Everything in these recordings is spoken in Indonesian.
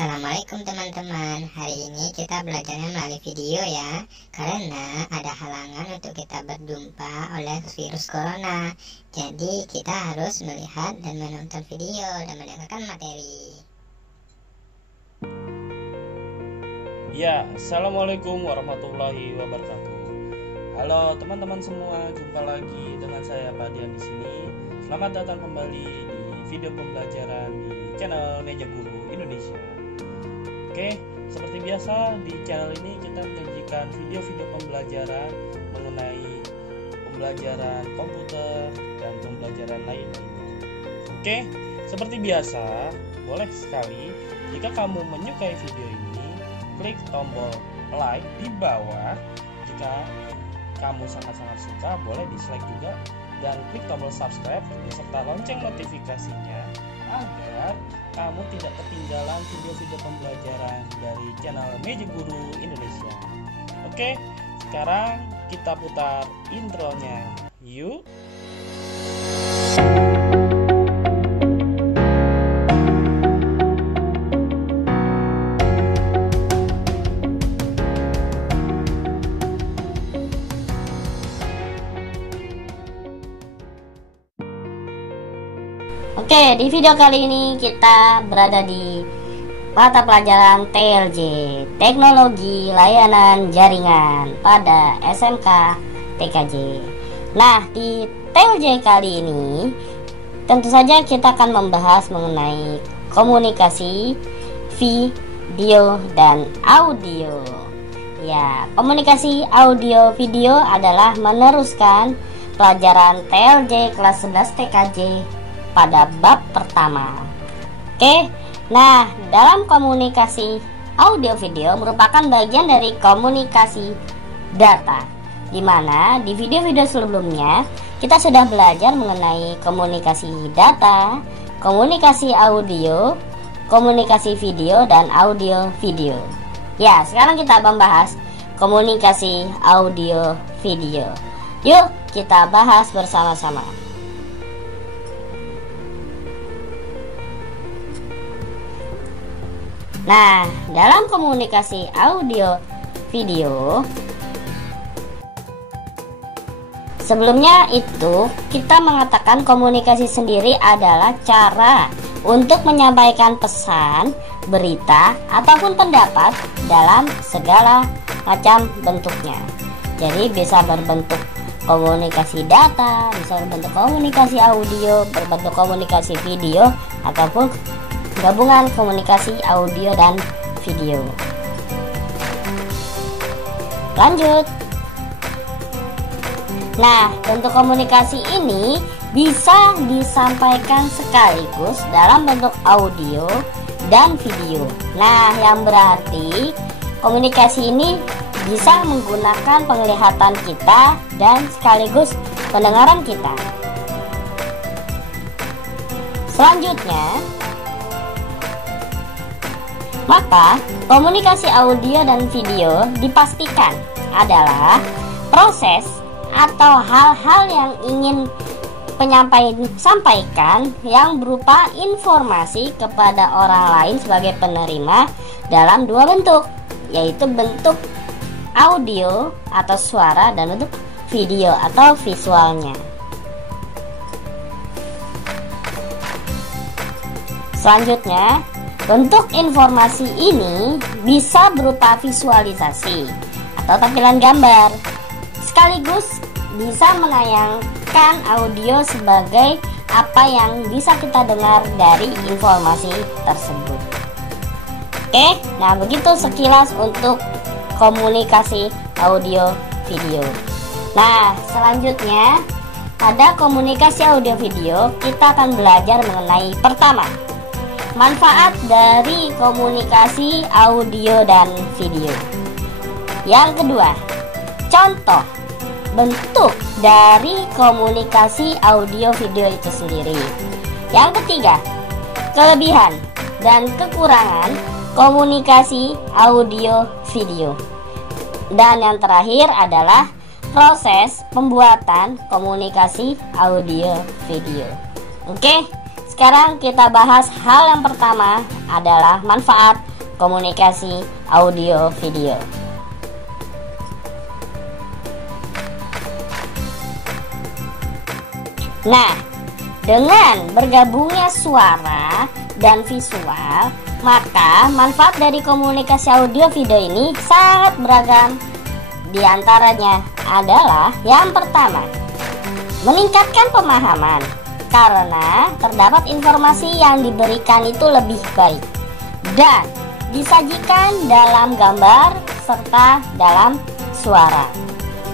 Assalamualaikum teman-teman. Hari ini kita belajarnya melalui video ya, karena ada halangan untuk kita berjumpa oleh virus corona. Jadi kita harus melihat dan menonton video dan mendengarkan materi. Ya, assalamualaikum warahmatullahi wabarakatuh. Halo teman-teman semua, jumpa lagi dengan saya Pak Dian di sini. Selamat datang kembali di video pembelajaran di channel Meja Guru Indonesia. Oke, seperti biasa di channel ini kita menyajikan video-video pembelajaran mengenai pembelajaran komputer dan pembelajaran lainnya. Oke, seperti biasa, boleh sekali jika kamu menyukai video ini, klik tombol like di bawah. Jika kamu sangat-sangat suka, boleh dislike juga dan klik tombol subscribe beserta lonceng notifikasinya agar kamu tidak ketinggalan video-video pembelajaran dari channel Meja Guru Indonesia. Oke, sekarang kita putar intronya. Yuk. Oke, di video kali ini kita berada di mata pelajaran TLJ, Teknologi Layanan Jaringan pada SMK TKJ. Nah, di TLJ kali ini tentu saja kita akan membahas mengenai komunikasi video dan audio. Ya, komunikasi audio video adalah meneruskan pelajaran TLJ kelas 11 TKJ pada bab pertama. Oke, nah dalam komunikasi audio video merupakan bagian dari komunikasi data, dimana di video-video sebelumnya kita sudah belajar mengenai komunikasi data, komunikasi audio, komunikasi video, dan audio video. Ya, sekarang kita membahas komunikasi audio video. Yuk kita bahas bersama-sama. Nah, dalam komunikasi audio video, sebelumnya itu kita mengatakan komunikasi sendiri adalah cara untuk menyampaikan pesan, berita, ataupun pendapat dalam segala macam bentuknya. Jadi bisa berbentuk komunikasi data, bisa berbentuk komunikasi audio, berbentuk komunikasi video, ataupun gabungan komunikasi audio dan video. Lanjut. Nah, bentuk komunikasi ini bisa disampaikan sekaligus dalam bentuk audio dan video. Nah, yang berarti komunikasi ini bisa menggunakan penglihatan kita dan sekaligus pendengaran kita. Selanjutnya, maka komunikasi audio dan video dipastikan adalah proses atau hal-hal yang ingin penyampaian sampaikan yang berupa informasi kepada orang lain sebagai penerima dalam dua bentuk, yaitu bentuk audio atau suara dan bentuk video atau visualnya. Selanjutnya, bentuk informasi ini bisa berupa visualisasi atau tampilan gambar, sekaligus bisa menayangkan audio sebagai apa yang bisa kita dengar dari informasi tersebut. Oke, nah begitu sekilas untuk komunikasi audio video. Nah, selanjutnya pada komunikasi audio video kita akan belajar mengenai pertama, manfaat dari komunikasi audio dan video. Yang kedua, contoh bentuk dari komunikasi audio video itu sendiri. Yang ketiga, kelebihan dan kekurangan komunikasi audio video. Dan yang terakhir adalah proses pembuatan komunikasi audio video. Oke, sekarang kita bahas hal yang pertama adalah manfaat komunikasi audio video. Nah, dengan bergabungnya suara dan visual, maka manfaat dari komunikasi audio video ini sangat beragam. Di antaranya adalah yang pertama, meningkatkan pemahaman karena terdapat informasi yang diberikan itu lebih baik dan disajikan dalam gambar serta dalam suara.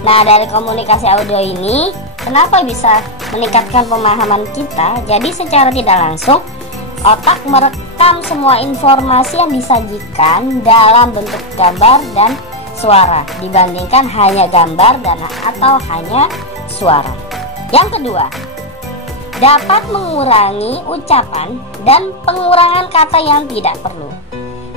Nah, dari komunikasi audio ini kenapa bisa meningkatkan pemahaman kita? Jadi secara tidak langsung otak merekam semua informasi yang disajikan dalam bentuk gambar dan suara dibandingkan hanya gambar dan atau hanya suara. Yang kedua, dapat mengurangi ucapan dan pengurangan kata yang tidak perlu.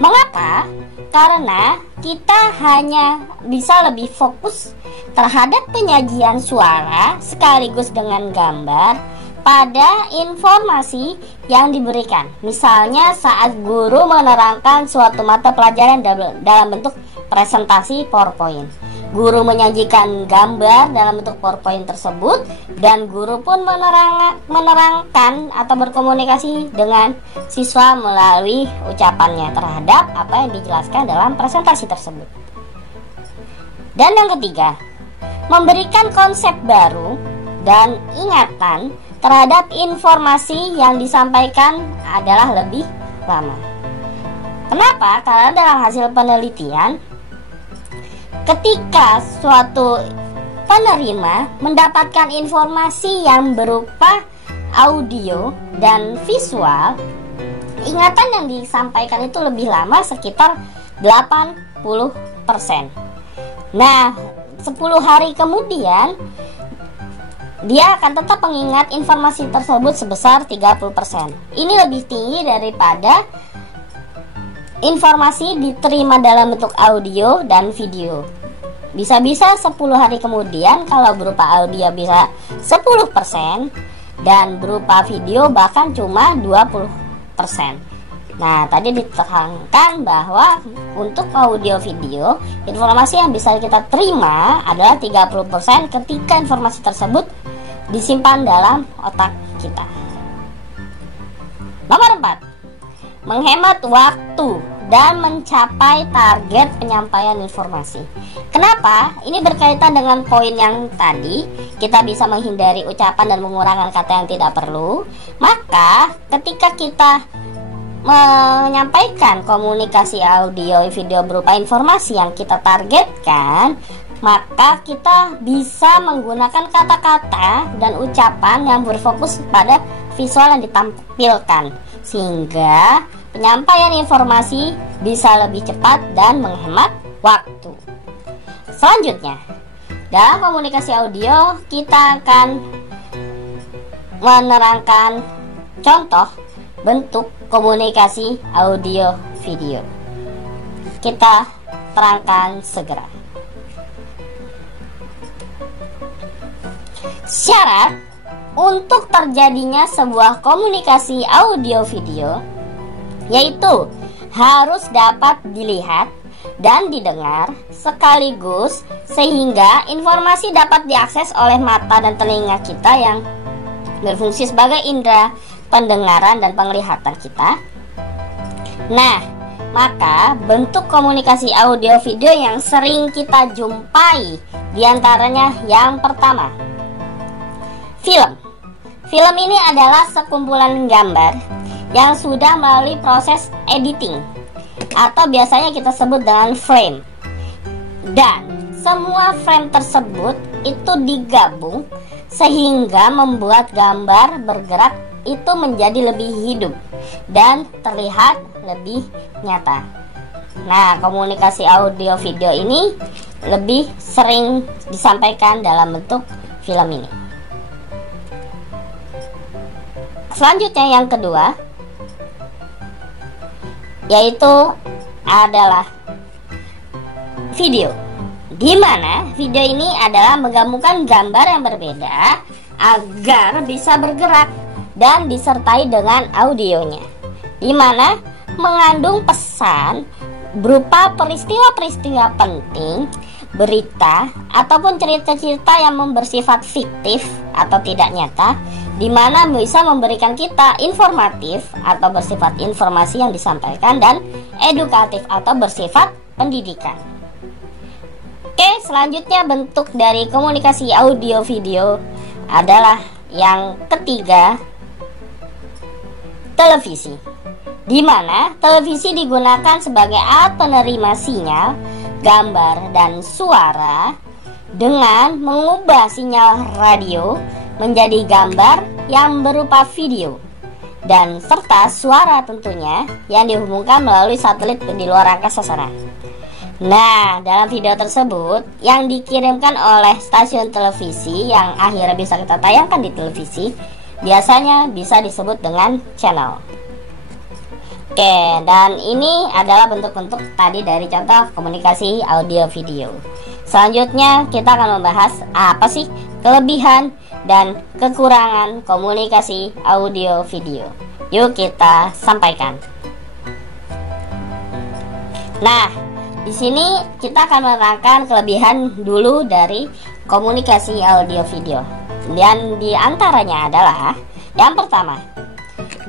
Mengapa? Karena kita hanya bisa lebih fokus terhadap penyajian suara sekaligus dengan gambar pada informasi yang diberikan. Misalnya saat guru menerangkan suatu mata pelajaran dalam bentuk presentasi PowerPoint. Guru menyajikan gambar dalam bentuk PowerPoint tersebut dan guru pun menerangkan atau berkomunikasi dengan siswa melalui ucapannya terhadap apa yang dijelaskan dalam presentasi tersebut. Dan yang ketiga, memberikan konsep baru dan ingatan terhadap informasi yang disampaikan adalah lebih lama. Kenapa? Karena dalam hasil penelitian, ketika suatu penerima mendapatkan informasi yang berupa audio dan visual, ingatan yang disampaikan itu lebih lama, sekitar 80%. Nah, 10 hari kemudian dia akan tetap mengingat informasi tersebut sebesar 30%. Ini lebih tinggi daripada informasi diterima dalam bentuk audio dan video. Bisa-bisa 10 hari kemudian kalau berupa audio bisa 10% dan berupa video bahkan cuma 20%. Nah, tadi diterangkan bahwa untuk audio video, informasi yang bisa kita terima adalah 30% ketika informasi tersebut disimpan dalam otak kita. Nomor 4, menghemat waktu dan mencapai target penyampaian informasi. Kenapa? Ini berkaitan dengan poin yang tadi, kita bisa menghindari ucapan dan mengurangi kata yang tidak perlu. Maka ketika kita menyampaikan komunikasi audio video berupa informasi yang kita targetkan, maka kita bisa menggunakan kata-kata dan ucapan yang berfokus pada visual yang ditampilkan, sehingga penyampaian informasi bisa lebih cepat dan menghemat waktu. Selanjutnya, dalam komunikasi audio kita akan menerangkan contoh bentuk komunikasi audio video. Kita terangkan segera. Syarat untuk terjadinya sebuah komunikasi audio video yaitu harus dapat dilihat dan didengar sekaligus sehingga informasi dapat diakses oleh mata dan telinga kita yang berfungsi sebagai indera pendengaran dan penglihatan kita. Nah, maka bentuk komunikasi audio video yang sering kita jumpai diantaranya yang pertama, film. Film ini adalah sekumpulan gambar yang sudah melalui proses editing atau biasanya kita sebut dengan frame. Dan semua frame tersebut itu digabung sehingga membuat gambar bergerak itu menjadi lebih hidup dan terlihat lebih nyata. Nah, komunikasi audio video ini lebih sering disampaikan dalam bentuk film ini. Selanjutnya yang kedua yaitu adalah video, di mana video ini adalah menggabungkan gambar yang berbeda agar bisa bergerak dan disertai dengan audionya, di mana mengandung pesan berupa peristiwa-peristiwa penting, berita, ataupun cerita-cerita yang bersifat fiktif atau tidak nyata, di mana bisa memberikan kita informatif atau bersifat informasi yang disampaikan, dan edukatif atau bersifat pendidikan. Oke, selanjutnya bentuk dari komunikasi audio video adalah yang ketiga, televisi, di mana televisi digunakan sebagai alat penerima sinyal, gambar, dan suara dengan mengubah sinyal radio menjadi gambar yang berupa video dan serta suara tentunya yang dihubungkan melalui satelit di luar angkasa sana. Nah, dalam video tersebut yang dikirimkan oleh stasiun televisi yang akhirnya bisa kita tayangkan di televisi, biasanya bisa disebut dengan channel. Oke, dan ini adalah bentuk-bentuk tadi dari contoh komunikasi audio video. Selanjutnya kita akan membahas apa sih kelebihan dan kekurangan komunikasi audio video. Yuk kita sampaikan. Nah, di sini kita akan menerangkan kelebihan dulu dari komunikasi audio video. Dan di antaranya adalah yang pertama,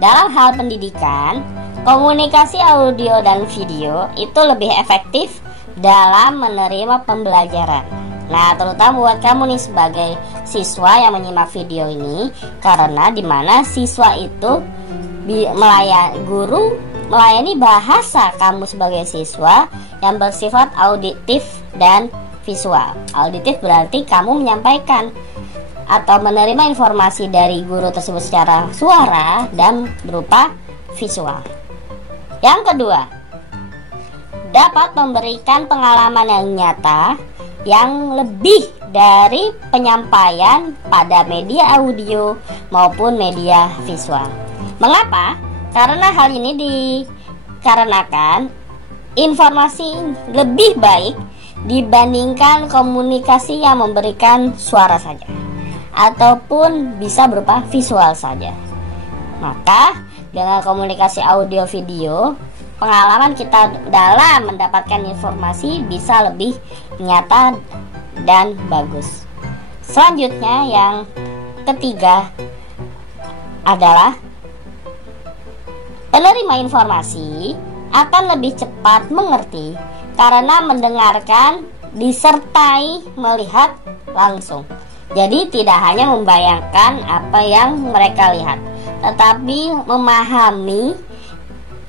dalam hal pendidikan, komunikasi audio dan video itu lebih efektif dalam menerima pembelajaran. Nah, terutama buat kamu nih sebagai siswa yang menyimak video ini, karena dimana siswa itu guru melayani bahasa kamu sebagai siswa yang bersifat auditif dan visual. Auditif berarti kamu menyampaikan atau menerima informasi dari guru tersebut secara suara dan berupa visual. Yang kedua, dapat memberikan pengalaman yang nyata yang lebih dari penyampaian pada media audio maupun media visual. Mengapa? Karena hal ini dikarenakan informasi lebih baik dibandingkan komunikasi yang memberikan suara saja ataupun bisa berupa visual saja. Maka dengan komunikasi audio video, pengalaman kita dalam mendapatkan informasi bisa lebih nyata dan bagus. Selanjutnya yang ketiga adalah penerima informasi akan lebih cepat mengerti karena mendengarkan disertai melihat langsung. Jadi tidak hanya membayangkan apa yang mereka lihat, tetapi memahami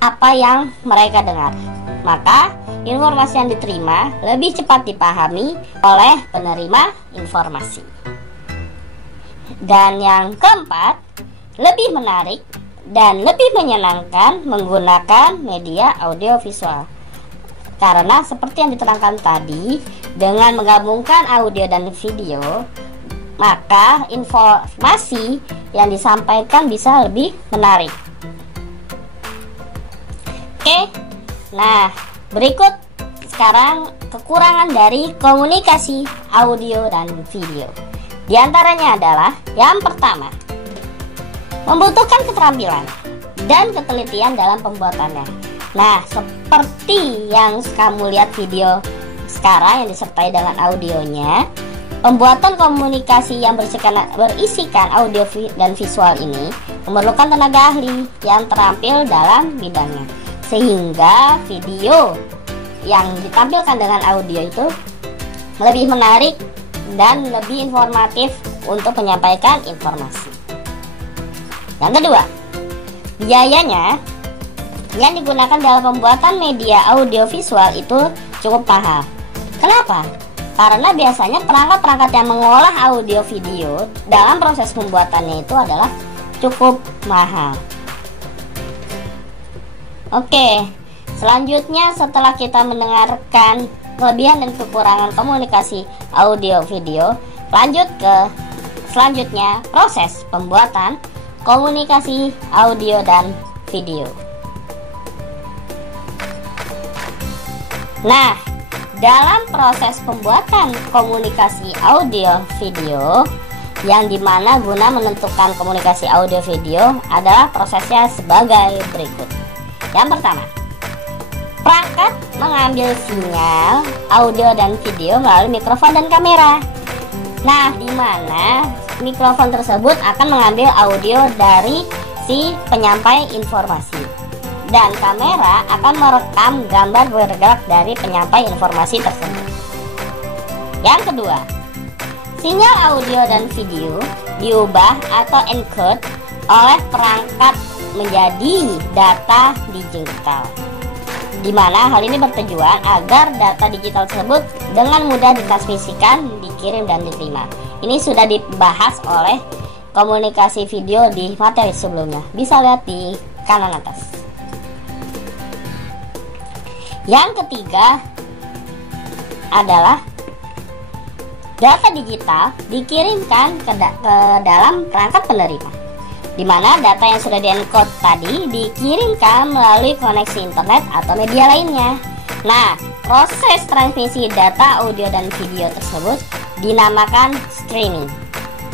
apa yang mereka dengar. Maka informasi yang diterima lebih cepat dipahami oleh penerima informasi. Dan yang keempat, lebih menarik dan lebih menyenangkan menggunakan media audiovisual. Karena seperti yang diterangkan tadi, dengan menggabungkan audio dan video, maka informasi yang disampaikan bisa lebih menarik. Oke, nah berikut sekarang kekurangan dari komunikasi audio dan video. Di antaranya adalah yang pertama, membutuhkan keterampilan dan ketelitian dalam pembuatannya. Nah, seperti yang kamu lihat video sekarang yang disertai dengan audionya, pembuatan komunikasi yang berisikan audio dan visual ini memerlukan tenaga ahli yang terampil dalam bidangnya, sehingga video yang ditampilkan dengan audio itu lebih menarik dan lebih informatif untuk menyampaikan informasi. Yang kedua, biayanya yang digunakan dalam pembuatan media audiovisual itu cukup mahal. Kenapa? Karena biasanya perangkat-perangkat yang mengolah audio video dalam proses pembuatannya itu adalah cukup mahal. Oke, selanjutnya setelah kita mendengarkan kelebihan dan kekurangan komunikasi audio video, lanjut ke selanjutnya proses pembuatan komunikasi audio dan video. Nah, dalam proses pembuatan komunikasi audio video, yang dimana guna menentukan komunikasi audio video adalah prosesnya sebagai berikut. Yang pertama, Perangkat mengambil sinyal audio dan video melalui mikrofon dan kamera. Nah, di mana mikrofon tersebut akan mengambil audio dari si penyampai informasi dan kamera akan merekam gambar bergerak dari penyampai informasi tersebut. Yang kedua, sinyal audio dan video diubah atau encode oleh perangkat menjadi data digital, di mana hal ini bertujuan agar data digital tersebut dengan mudah ditransmisikan, dikirim, dan diterima. Ini sudah dibahas oleh komunikasi video di materi sebelumnya, bisa lihat di kanan atas. Yang ketiga adalah data digital dikirimkan ke dalam perangkat penerima, di mana data yang sudah di-encode tadi dikirimkan melalui koneksi internet atau media lainnya. Nah, proses transmisi data audio dan video tersebut dinamakan streaming.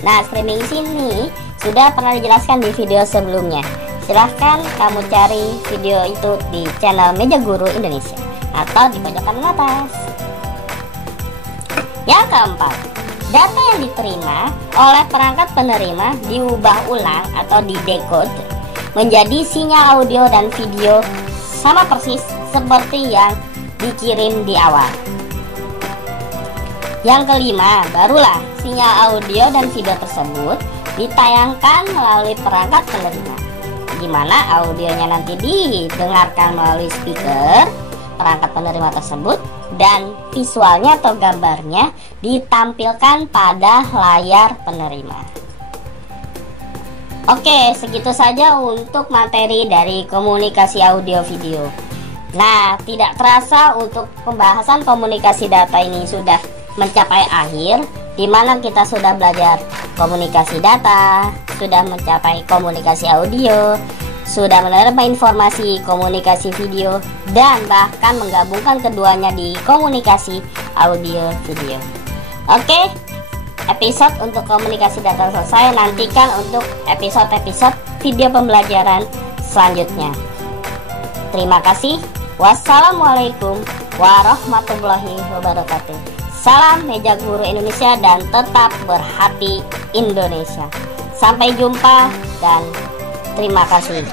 Nah, streaming sini sudah pernah dijelaskan di video sebelumnya. Silahkan kamu cari video itu di channel Meja Guru Indonesia atau di pojok kanan atas. Yang keempat, data yang diterima oleh perangkat penerima diubah ulang atau didekode menjadi sinyal audio dan video sama persis seperti yang dikirim di awal. Yang kelima, barulah sinyal audio dan video tersebut ditayangkan melalui perangkat penerima, di mana audionya nanti didengarkan melalui speaker perangkat penerima tersebut dan visualnya atau gambarnya ditampilkan pada layar penerima. Oke, segitu saja untuk materi dari komunikasi audio video. Nah, tidak terasa untuk pembahasan komunikasi data ini sudah mencapai akhir, di mana kita sudah belajar komunikasi data, sudah mencapai komunikasi audio, sudah menerima informasi komunikasi video, dan bahkan menggabungkan keduanya di komunikasi audio video. Oke, episode untuk komunikasi data selesai. Nantikan untuk episode-episode video pembelajaran selanjutnya. Terima kasih. Wassalamualaikum warahmatullahi wabarakatuh. Salam Meja Guru Indonesia dan tetap berhati Indonesia. Sampai jumpa dan terima kasih.